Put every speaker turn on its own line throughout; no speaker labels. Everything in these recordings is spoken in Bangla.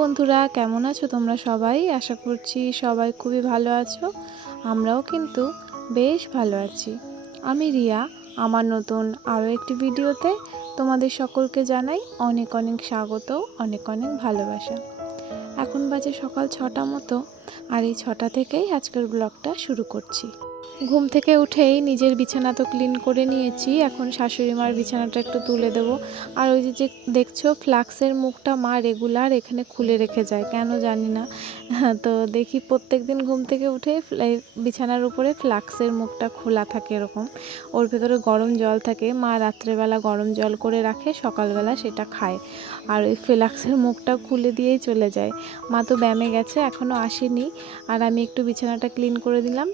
বন্ধুরা, কেমন আছো তোমরা সবাই? আশা করছি সবাই খুবই ভালো আছো। আমরাও কিন্তু বেশ ভালো আছি। আমি রিয়া, আমার নতুন আরও একটি ভিডিওতে তোমাদের সকলকে জানাই অনেক অনেক স্বাগত, অনেক অনেক ভালোবাসা। এখন বাজে সকাল ছটা মতো, আর এই ছটা থেকেই আজকের ব্লগটা শুরু করছি। ঘুম থেকে উঠেই নিজের বিছানা তো ক্লিন করে নিয়েছি, এখন শাশুড়ি মার বিছানাটা একটু তুলে দেবো। আর ওই যে দেখছ, ফ্লাক্সের মুখটা মা রেগুলার এখানে খুলে রেখে যায়, কেন জানি না। তো দেখি প্রত্যেক দিন ঘুম থেকে উঠে বিছানার উপরে ফ্লাক্সের মুখটা খোলা থাকে এরকম। ওর ভেতরে গরম জল থাকে, মা রাত্রেবেলা গরম জল করে রাখে, সকালবেলা সেটা খায়। আর ওই ফ্লাক্সের মুখটা খুলে দিয়েই চলে যায়। মা তো ব্যায়ামে গেছে এখনও আসেনি। আর আমি একটু বিছানাটা ক্লিন করে দিলাম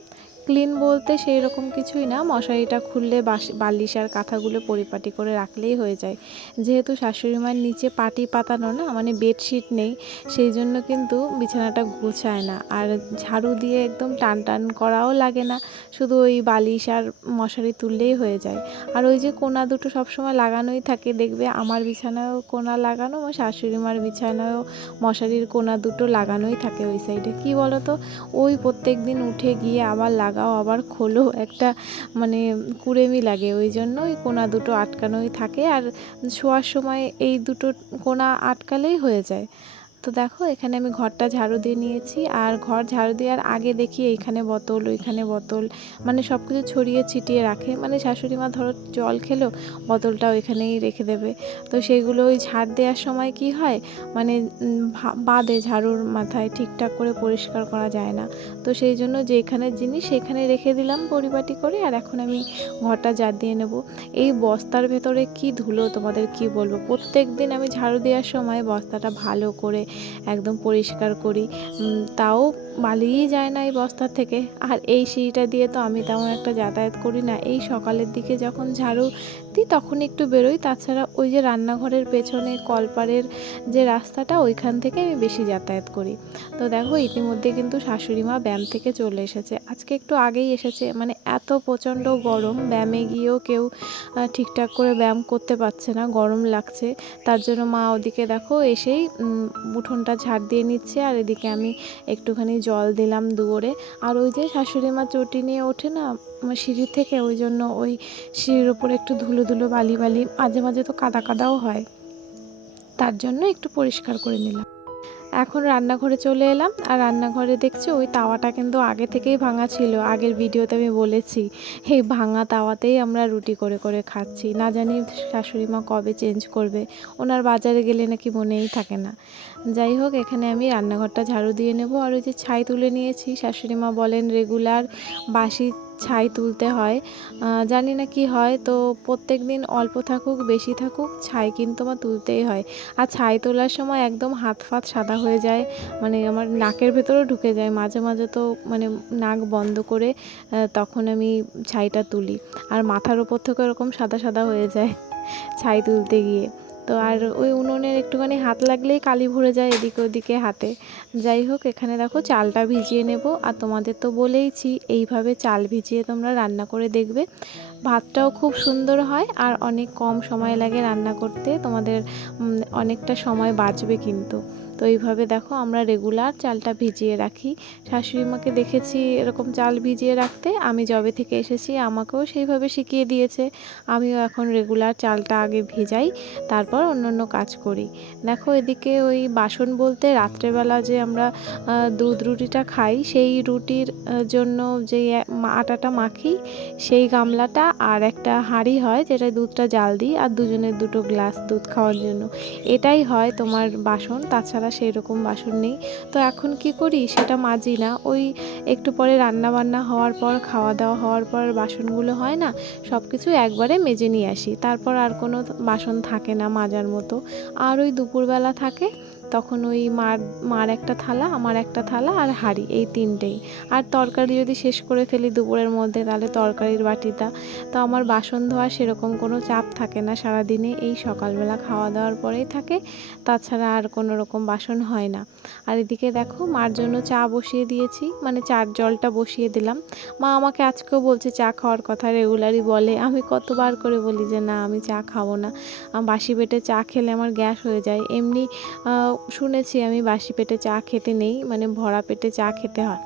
ক্লিন বলতে সেই রকম কিছুই না। মশারিটা খুললে বালিশ আর কাঁথাগুলো পরিপাটি করে রাখলেই হয়ে যায়। যেহেতু শাশুড়ি মায়ের নিচে পাটি পাতানো না মানে বেডশিট নেই, সেই জন্য কিন্তু বিছানাটা গোছায় না। আর ঝাড়ু দিয়ে একদম টান টান করাও লাগে না, শুধু ওই বালিশ আর মশারি তুললেই হয়ে যায়। আর ওই যে কোনা দুটো সবসময় লাগানোই থাকে, দেখবে আমার বিছানায়ও কোনা লাগানো আমার শাশুড়ি মার বিছানায়ও মশারির কোনা দুটো লাগানোই থাকে ওই সাইডে কি বলো তো ওই প্রত্যেক দিন উঠে গিয়ে আবার লাগাও, আবার খোলো। একটা মানে কুড়েমি লাগে ওই জন্য ওই কোনা দুটো আটকানোই থাকে। আর শোয়ার সময় এই দুটো কোনা আটকালেই হয়ে যায়। তো দেখো, এখানে আমি ঘরটা ঝাড়ু দিয়ে নিয়েছি। আর ঘর ঝাড়ু দেওয়ার আগে দেখি এইখানে বোতল, ওইখানে বোতল। মানে সব কিছু ছড়িয়ে ছিটিয়ে রাখে। মানে শাশুড়ি মা ধরো জল খেলো বোতলটা ওইখানেই রেখে দেবে। তো সেগুলো ওই ঝাড় দেওয়ার সময় কি হয়? মানে বাদে ঝাড়ুর মাথায়, ঠিকঠাক করে পরিষ্কার করা যায় না। তো সেই জন্য যেখানে জিনিস, সেখানে রেখে দিলাম পরিপাটি করে। আর এখন আমি ঘরটা ঝাড় দিয়ে নেব। এই বস্তার ভেতরে কি ধুলো তোমাদের কি বলব? প্রত্যেক দিন আমি ঝাড়ু দেওয়ার সময় বস্তাটা ভালো করে একদম পরিষ্কার করি। তাও বালিয়েই যায় না এই বস্তার থেকে। আর এই সিঁড়িটা দিয়ে তো আমি তেমন একটা যাতায়াত করি না। এই সকালের দিকে যখন ঝাড়ু দিই তখন একটু বেরোই। তাছাড়া ওই যে রান্নাঘরের পেছনে কলপারের যে রাস্তাটা, ওইখান থেকে আমি বেশি যাতায়াত করি। তো দেখো, ইতিমধ্যে কিন্তু শাশুড়ি মা ব্যায়াম থেকে চলে এসেছে। আজকে একটু আগেই এসেছে। মানে এত প্রচণ্ড গরম, ব্যায়ামে গিয়েও কেউ ঠিকঠাক করে ব্যায়াম করতে পারছে না। গরম লাগছে। তার জন্য মা ওদিকে দেখো, এসেই উঠোনটা ঝাড় দিয়ে নিচ্ছে। আর এদিকে আমি একটুখানি জল দিলাম দুয়ারে। আর ওই যে শাশুড়ি মা চটি নিয়ে ওঠে না সিঁড়ি থেকে, ওই জন্য ওই সিঁড়ির ওপরে একটু ধুলো ধুলো বালি বালি, মাঝে মাঝে তো কাদা কাদাও হয়। তার জন্য একটু পরিষ্কার করে নিলাম। এখন রান্নাঘরে চলে এলাম, আর রান্নাঘরে দেখছি ওই তাওয়াটা কিন্তু আগে থেকেই ভাঙা ছিল, আগের ভিডিওতে আমি বলেছি। এই ভাঙা তাওয়াতেই আমরা রুটি করে করে খাচ্ছি। না জানি শাশুড়ি মা কবে চেঞ্জ করবে, ওনার বাজারে গেলে নাকি মনেই থাকে না। যাই হোক, এখানে আমি রান্নাঘরটা ঝাড়ু দিয়ে নেব। আর ওই যে ছাই তুলে নিয়েছি, শাশুড়ি মা বলেন রেগুলার বাসি ছাই তুলতে হয়। জানি না কি হয়, তো প্রত্যেক দিন অল্প থাকুক, বেশি থাকুক, ছাই কিন্তু আমার তুলতেই হয়। আর ছাই তোলার সময় একদম হাত ফাত সাদা হয়ে যায় মানে আমার নাকের ভেতরেও ঢুকে যায়। মাঝে মাঝে তো মানে নাক বন্ধ করে তখন আমি ছাইটা তুলি। আর মাথার ওপর থেকে এরকম সাদা সাদা হয়ে যায়, ছাই তুলতে গিয়ে। তো আর ওই উনুনের একটুখানি হাত লাগলেই কালি ভরে যায় এদিকে ওদিকে হাতে। যাই হোক, এখানে দেখো চালটা ভিজিয়ে নেব। আর তোমাদের তো বলেইছি, এইভাবে চাল ভিজিয়ে তোমরা রান্না করে দেখবে। ভাতটাও খুব সুন্দর হয় আর অনেক কম সময় লাগে রান্না করতে। তোমাদের অনেকটা সময় বাঁচবে কিন্তু। তো এইভাবে দেখো আমরা রেগুলার চালটা ভিজিয়ে রাখি। শাশুড়ি মাকে দেখেছি এরকম চাল ভিজিয়ে রাখতে, আমি জবে থেকে এসেছি আমাকেও সেইভাবে শিখিয়ে দিয়েছে। আমিও এখন রেগুলার চালটা আগে ভেজাই, তারপর অন্য অন্য কাজ করি। দেখো এদিকে ওই বাসন বলতে রাত্রেবেলা যে আমরা দুধ রুটিটা খাই, সেই রুটির জন্য যে আটাটা মাখি, সেই গামলাটা আর একটা হাঁড়ি হয় যেটা দুধটা জাল দিই, আর দুজনের দুটো গ্লাস দুধ খাওয়ার জন্য। এটাই হয় তোমার বাসন, তাছাড়া সেই রকম বাসন নেই। তো এখন কি করি সেটা মাজি না। ওই একটু পরে রান্না বান্না হওয়ার পর খাওয়া দাওয়া হওয়ার পর বাসনগুলো হয় না সব কিছু একবারে মেজে নিয়ে আসি। তারপর আর কোনো বাসন থাকে না মাজার মতো। আর ওই দুপুরবেলা থাকে তখন ওই মার মার একটা থালা, আমার একটা থালা আর হাঁড়ি, এই তিনটেই। আর তরকারি যদি শেষ করে ফেলি দুপুরের মধ্যে, তাহলে তরকারির বাটিটা। তো আমার বাসন ধোয়া সেরকম কোনো চাপ থাকে না, সারাদিনে এই সকালবেলা খাওয়া দাওয়ার পরেই থাকে। তাছাড়া আর কোনো রকম বাসন হয় না। আর এদিকে দেখো, মার জন্য চা বসিয়ে দিয়েছি মানে চার জলটা বসিয়ে দিলাম। মা আমাকে আজকেও বলছে, চা খাওয়ার কথা রেগুলারই বলে। আমি কতবার করে বলি যে, না, আমি চা খাব না। বাসি পেটে চা খেলে আমার গ্যাস হয়ে যায়। এমনি শুনেছি আমি বাসি পেটে চা খেতে নেই মানে ভরা পেটে চা খেতে হয়।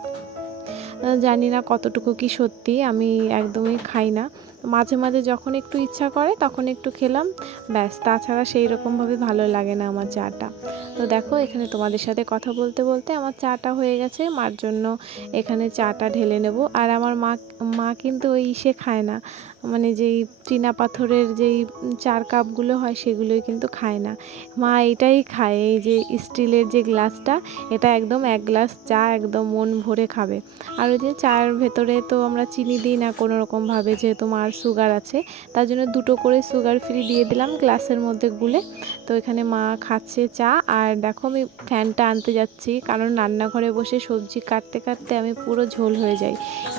জানি না কতটুকু কি সত্যি, আমি একদমই খাই না। মাঝে মাঝে যখন একটু ইচ্ছা করে তখন একটু খেলাম। ব্যাস, তাছাড়া সেই রকমভাবে ভালো লাগে না আমার চাটা। তো দেখো, এখানে তোমাদের সাথে কথা বলতে বলতে আমার চাটা হয়ে গেছে। মার জন্য এখানে চাটা ঢেলে নেব। আর আমার মা মা কিন্তু ওই ইসে খায় না। মানে যেই চীনা পাথরের যেই চার কাপগুলো হয় সেগুলোই কিন্তু খায় না। মা এটাই খায়, এই যে স্টিলের যে গ্লাসটা, এটা একদম এক গ্লাস চা একদম মন ভরে খাবে। আর ওই যে চায়ের ভেতরে তো আমরা চিনি দিই না কোনো রকমভাবে যেহেতু মার সুগার আছে। তার জন্য দুটো করে সুগার ফ্রি দিয়ে দিলাম গ্লাসের মধ্যে গুলে। তো এখানে মা খাচ্ছে চা আর দেখো আমি ফ্যানটা আনতে যাচ্ছি কারণ রান্নাঘরে বসে সবজি কাটতে কাটতে আমি পুরো ঝোল হয়ে যাই।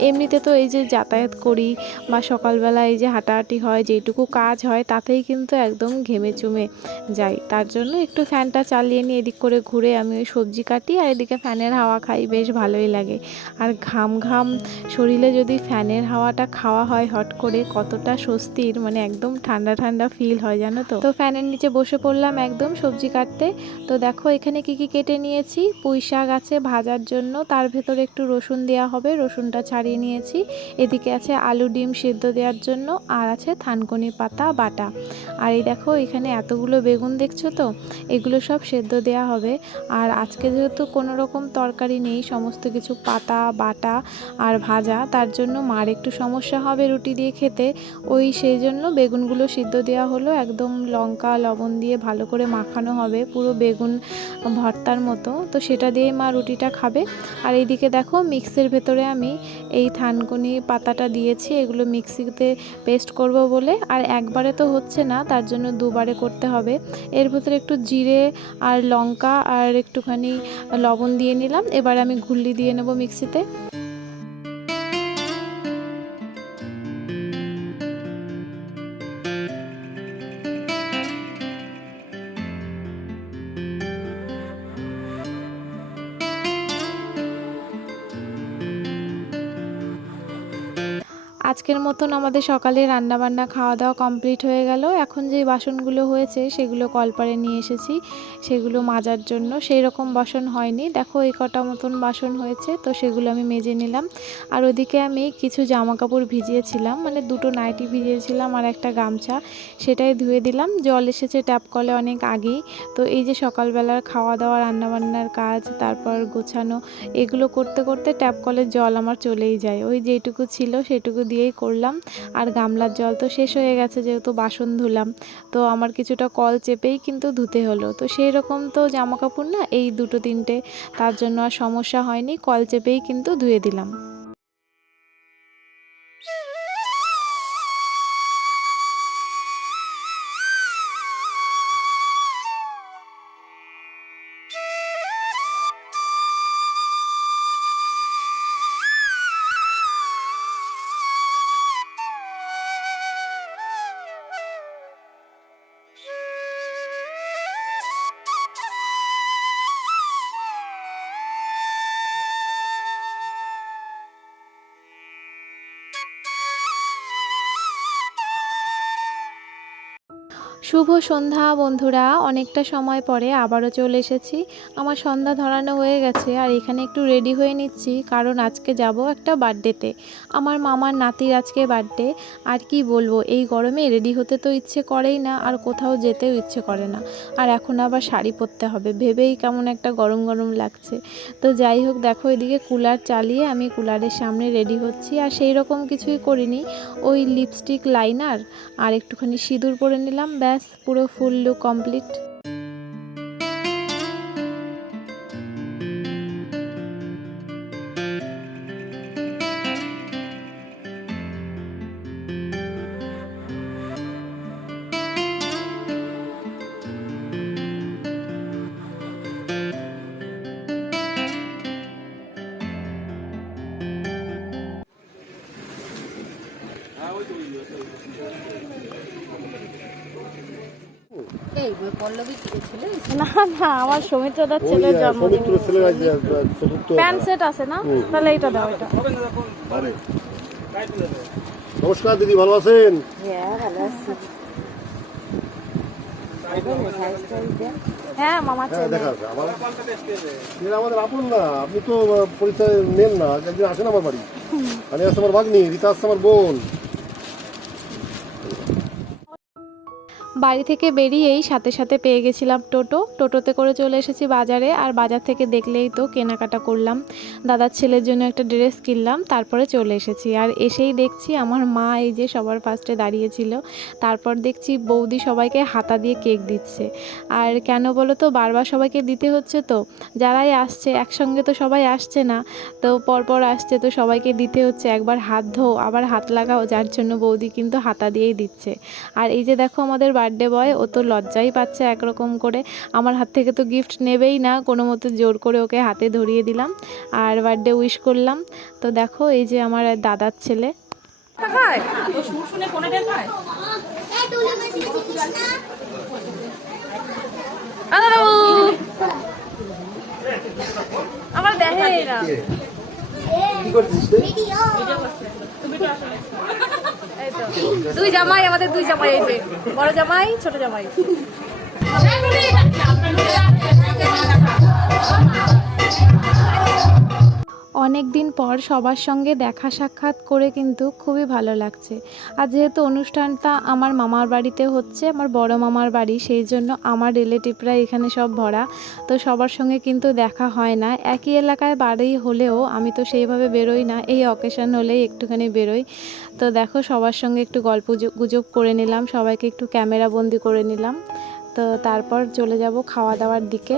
এমনিতে তো এই যে যাতায়াত করি বা সকালবেলা এই যে হাঁটাহাঁটি হয় যেটুকু কাজ হয় তাতেই কিন্তু একদম ঘেমে চুমে যাই। তার জন্য একটু ফ্যানটা চালিয়ে নিয়ে এদিক করে ঘুরে আমি ওই সবজি কাটি আর এদিকে ফ্যানের হাওয়া খাই, বেশ ভালোই লাগে। আর ঘাম ঘাম শরীরে যদি ফ্যানের হাওয়াটা খাওয়া হয় হট করে কতটা স্বস্তির মানে একদম ঠান্ডা ঠান্ডা ফিল হয়, জানো তো? তো ফ্যানের নিচে বসে পড়লাম একদম সবজি কাটতে। তো দেখো এখানে কি কি কেটে নিয়েছি? পুঁই শাক আছে ভাজার জন্য, তার ভেতরে একটু রসুন দেওয়া হবে, রসুনটা ছাড়িয়ে নিয়েছি। এদিকে আছে আলু ডিম সেদ্ধ দেওয়ার জন্য, আর আছে থানকনি পাতা, বাটা। আর এই দেখো এখানে এতগুলো বেগুন দেখছ তো? এগুলো সব সেদ্ধ দেওয়া হবে। আর আজকে যেহেতু কোনো রকম তরকারি নেই, সমস্ত কিছু পাতা, বাটা আর ভাজা, তার জন্য মার একটু সমস্যা হবে রুটি দিয়ে ওই সেই জন্য বেগুনগুলো সিদ্ধ দেওয়া হলো। একদম লঙ্কা, লবণ দিয়ে ভালো করে মাখানো হবে পুরো বেগুন ভর্তার মতো। তো সেটা দিয়েই মা রুটিটা খাবে। আর এইদিকে দেখো মিক্সের ভেতরে আমি এই থানকুনি পাতাটা দিয়েছি। এগুলো মিক্সিতে পেস্ট করব বলে। আর একবারে তো হচ্ছে না, তার জন্য দুবারে করতে হবে। এর ভেতরে একটু জিরে আর লঙ্কা আর একটুখানি লবণ দিয়ে নিলাম। এবার আমি ঘুল্লি দিয়ে নেব মিক্সিতে। আজকের মতন আমাদের সকালে রান্নাবান্না খাওয়া দাওয়া কমপ্লিট হয়ে গেল। এখন যে বাসনগুলো হয়েছে, সেগুলো কলপারে নিয়ে এসেছি। সেগুলো মাজার জন্য। সেই রকম বাসন হয়নি। দেখো, এই কটা মতন বাসন হয়েছে, তো সেগুলো আমি মেজে নিলাম। আর ওদিকে আমি কিছু জামা কাপড় ভিজিয়েছিলাম। মানে দুটো নাইটি ভিজিয়েছিলাম আর একটা গামছা। সেটাই ধুয়ে দিলাম। জল এসেছে ট্যাপ কলে অনেক আগেই। তো এই যে সকালবেলার খাওয়া দাওয়া রান্নাবান্নার কাজ, তারপর গোছানো, এগুলো করতে করতে ট্যাপ কলের জল আমার চলেই যায়। ওই যেটুকু ছিল, সেটুকু দিয়েই করলাম। আর গামলার জল তো শেষ হয়ে গেছে যেহেতু বাসন ধুলাম। তো আমার কিছুটা কল চেপেই কিন্তু ধুতে হলো। তো সেই রকম তো জামা কাপড় না এই দুটো তিনটে, তার জন্য আর সমস্যা হয়নি। কল চেপেই কিন্তু ধুয়ে দিলাম। শুভ সন্ধ্যা বন্ধুরা, অনেকটা সময় পরে আবারও চলে এসেছি। আমার সন্ধ্যা ধরানো হয়ে গেছে আর এখানে একটু রেডি হয়ে নিচ্ছি, কারণ আজকে যাব একটা বার্থডেতে আমার মামার নাতির আজকে বার্থডে আর কি বলব, এই গরমে রেডি হতে তো ইচ্ছে করেই না, আর কোথাও যেতেও ইচ্ছে করে না। আর এখন আবার শাড়ি পরতে হবে, ভেবেই কেমন একটা গরম গরম লাগছে। তো যাই হোক, দেখো এদিকে কুলার চালিয়ে আমি কুলারের সামনে রেডি হচ্ছি, আর সেই রকম কিছুই করিনি। ওই লিপস্টিক লাইনার আর একটুখানি সিঁদুর পরে নিলাম, ব্যাস। পুরো ফুল লুক কমপ্লিট।
এই পল্লবী ছেলে
না না আমার সৌমিত্রদার ছেলের জন্মদিন প্যান্ট সেট আছে না? তাহলে এইটা দাও এটা
নমস্কার দিদি ভালো আছেন?
হ্যাঁ ভালো আছি।
হ্যাঁ মামা
হ্যাঁ দেখা আছে আমার এরা আমাদের আপন না আপনি তো পরিচয় নেন না একদিন আসেন আমার বাড়ি। আমি আসছে আমার ভাগ্নি রীতা আসছে আমার বোন।
বাড়ি থেকে বেরিয়েই সাথে সাথে পেয়ে গেছিলাম টোটো। টোটোতে করে চলে এসেছি বাজারে আর বাজার থেকে দেখলেই তো কেনাকাটা করলাম। দাদার ছেলের জন্য একটা ড্রেস কিনলাম, তারপরে চলে এসেছি। আর এসেই দেখছি আমার মা এই যে সবার ফার্স্টে দাঁড়িয়েছিল, তারপর দেখছি বৌদি সবাইকে হাতা দিয়ে কেক দিচ্ছে। আর কেন বলো তো, বারবার সবাইকে দিতে হচ্ছে তো? যারাই আসছে, একসঙ্গে তো সবাই আসছে না। তো পরপর আসছে তো সবাইকে দিতে হচ্ছে, একবার হাত ধো আবার হাত লাগাও, যার জন্য বৌদি কিন্তু হাতা দিয়েই দিচ্ছে। আর এই যে দেখো আমাদের বার্থডে বয় ও তো লজ্জাই পাচ্ছে একরকম করে। আমার হাত থেকে তো গিফট নেবেই না কোনো মতো জোর করে ওকে হাতে ধরিয়ে দিলাম আর বার্থডে উইশ করলাম। তো দেখো এই যে আমার দাদার ছেলে। আমার দেখে না।
কি করছিস রে?
দুই জামাই আমাদের দুই জামাই এই যে। বড় জামাই ছোট জামাই।
অনেক দিন পর সবার সঙ্গে দেখা সাক্ষাৎ করে কিন্তু খুবই ভালো লাগছে। আর যেহেতু অনুষ্ঠানটা আমার মামার বাড়িতে হচ্ছে, আমার বড় মামার বাড়ি, সেই জন্য আমার রিলেটিভরা এখানে সব ভরা। তো সবার সঙ্গে কিন্তু দেখা হয় না। একই এলাকায় বাড়ি হলেও আমি তো সেইভাবে বেরোই না, এই অকেশন হলেই একটুখানি বেরোই। তো দেখো, সবার সঙ্গে একটু গল্প গুজব করে নিলাম, সবাইকে একটু ক্যামেরা বন্দি করে নিলাম। তো তারপর চলে যাব খাওয়া দাওয়ার দিকে।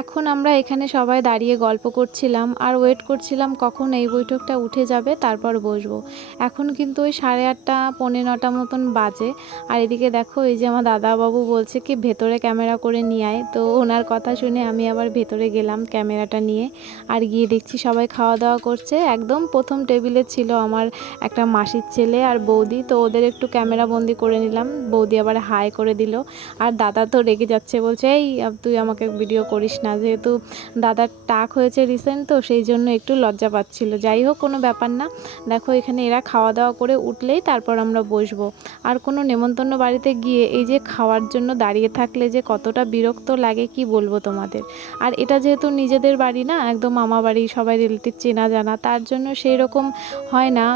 এখন আমরা এখানে সবাই দাঁড়িয়ে গল্প করছিলাম আর ওয়েট করছিলাম কখন এই বৈঠকটা উঠে যাবে, তারপর বসবো। এখন কিন্তু ওই সাড়ে আটটা, পৌনে নটা মতন বাজে। আর এদিকে দেখো এই যে আমার দাদাবাবু বলছে কি, ভেতরে ক্যামেরা করে নিয়ে আয়। তো ওনার কথা শুনে আমি আবার ভেতরে গেলাম ক্যামেরাটা নিয়ে আর গিয়ে দেখছি সবাই খাওয়া দাওয়া করছে। একদম প্রথম টেবিলে ছিল আমার একটা মাসির ছেলে আর বৌদি, তো ওদের একটু ক্যামেরা বন্দি করে নিলাম। বৌদি আবার হাই করে দিল। আর দাদা তো রেগে যাচ্ছে, বলছে, এই, তুই আমাকে ভিডিও করিস না। যেহেতু দাদার টাক হয়েছে রিসেন্ট তো সেই জন্য একটু লজ্জা পাচ্ছিল। যাই হোক, কোনো ব্যাপার না। দেখো, এখানে এরা খাওয়া দাওয়া করে উঠলেই তারপর আমরা বসবো। আর কোনো নেমন্তন্ন বাড়িতে গিয়ে এই যে খাওয়ার জন্য দাঁড়িয়ে থাকলে যে কতটা বিরক্ত লাগে, কি বলব তোমাদের? আর এটা যেহেতু নিজেদের বাড়ি না, একদম মামা বাড়ি, সবাই রিলেটিভ চেনা জানা, তার জন্য সেই রকম হয় না।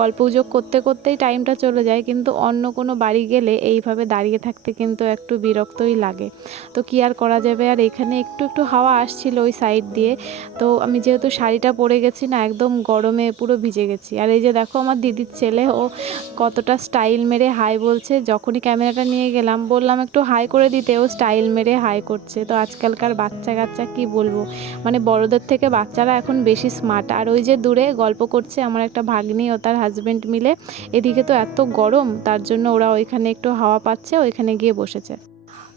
গল্প করতে করতেই টাইমটা চলে যায়, কিন্তু অন্য কোনো বাড়ি গেলে এইভাবে দাঁড়িয়ে থাকতে কিন্তু একটু বিরক্তই লাগে। তো কি আর করা যাবে? আর এখানে একটু একটু হাওয়া আসছিল ওই সাইড দিয়ে। তো আমি যেহেতু শাড়িটা পরে গেছি না, একদম গরমে পুরো ভিজে গেছি। আর এই যে দেখো আমার দিদির ছেলে, ও কতটা স্টাইল মেরে হাই বলছে। যখনই ক্যামেরাটা নিয়ে গেলাম, বললাম একটু হাই করে দিতে, ও স্টাইল মেরে হাই করছে। তো আজকালকার বাচ্চা কাচ্চা কি বলব? মানে বড়দের থেকে বাচ্চারা এখন বেশি স্মার্ট আর ওই যে দূরে গল্প করছে আমার একটা ভাগ্নি ও তার হাজব্যান্ড মিলে, এদিকে তো এত গরম, তার জন্য ওরা ওইখানে একটু হাওয়া পাচ্ছে, ওইখানে গিয়ে বসেছে।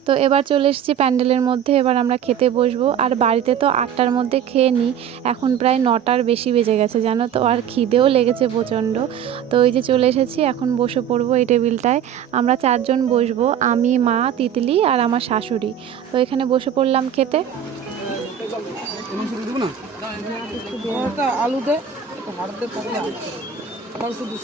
তো এবার চলে এসেছি প্যান্ডেলের মধ্যে, এবার আমরা খেতে বসবো। আর বাড়িতে তো আটটার মধ্যে খেয়ে নিই, এখন প্রায় নটার বেশি বেজে গেছে, জানো তো? আর খিদেও লেগেছে প্রচণ্ড। তো ওই যে চলে এসেছি, এখন বসে পড়ব এই টেবিলটায়। আমরা চারজন বসবো, আমি, মা, তিতলি আর আমার শাশুড়ি। তো এখানে বসে পড়লাম খেতে।
একটা আলু দে একটা হাড় দে থাকলে আলু আমার শুধু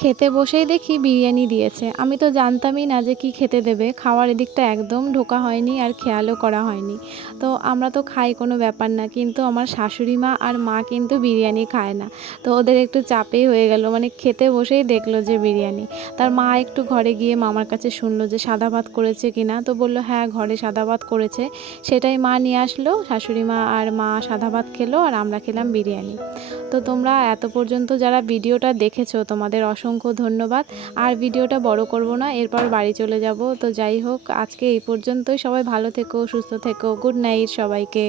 খেতে বসেই দেখি বিরিয়ানি দিয়েছে। আমি তো জানতামই না যে কি খেতে দেবে। খাওয়ার এদিকটা একদম ঢোকা হয়নি আর খেয়ালও করা হয়নি। তো আমরা তো খাই কোনো ব্যাপার না, কিন্তু আমার শাশুড়ি মা আর মা কিন্তু বিরিয়ানি খায় না। তো ওদের একটু চাপেই হয়ে গেল মানে খেতে বসেই দেখল যে বিরিয়ানি। তার মা একটু ঘরে গিয়ে মামার কাছে শুনলো যে সাদা ভাত করেছে কি না তো বলল হ্যাঁ ঘরে সাদা ভাত করেছে। সেটাই মা নিয়ে আসলো, শাশুড়ি মা আর মা সাদা ভাত খেলো আর আমরা খেলাম বিরিয়ানি। তো তোমরা এত পর্যন্ত যারা ভিডিওটা দেখেছ, তোমাদের অসংখ্য ধন্যবাদ। আর ভিডিওটা বড় করব না, এরপর বাড়ি চলে যাব। তো যাই হোক, আজকে এই পর্যন্তই। সবাই ভালো থেকো, সুস্থ থেকো। গুড নাইট সবাইকে।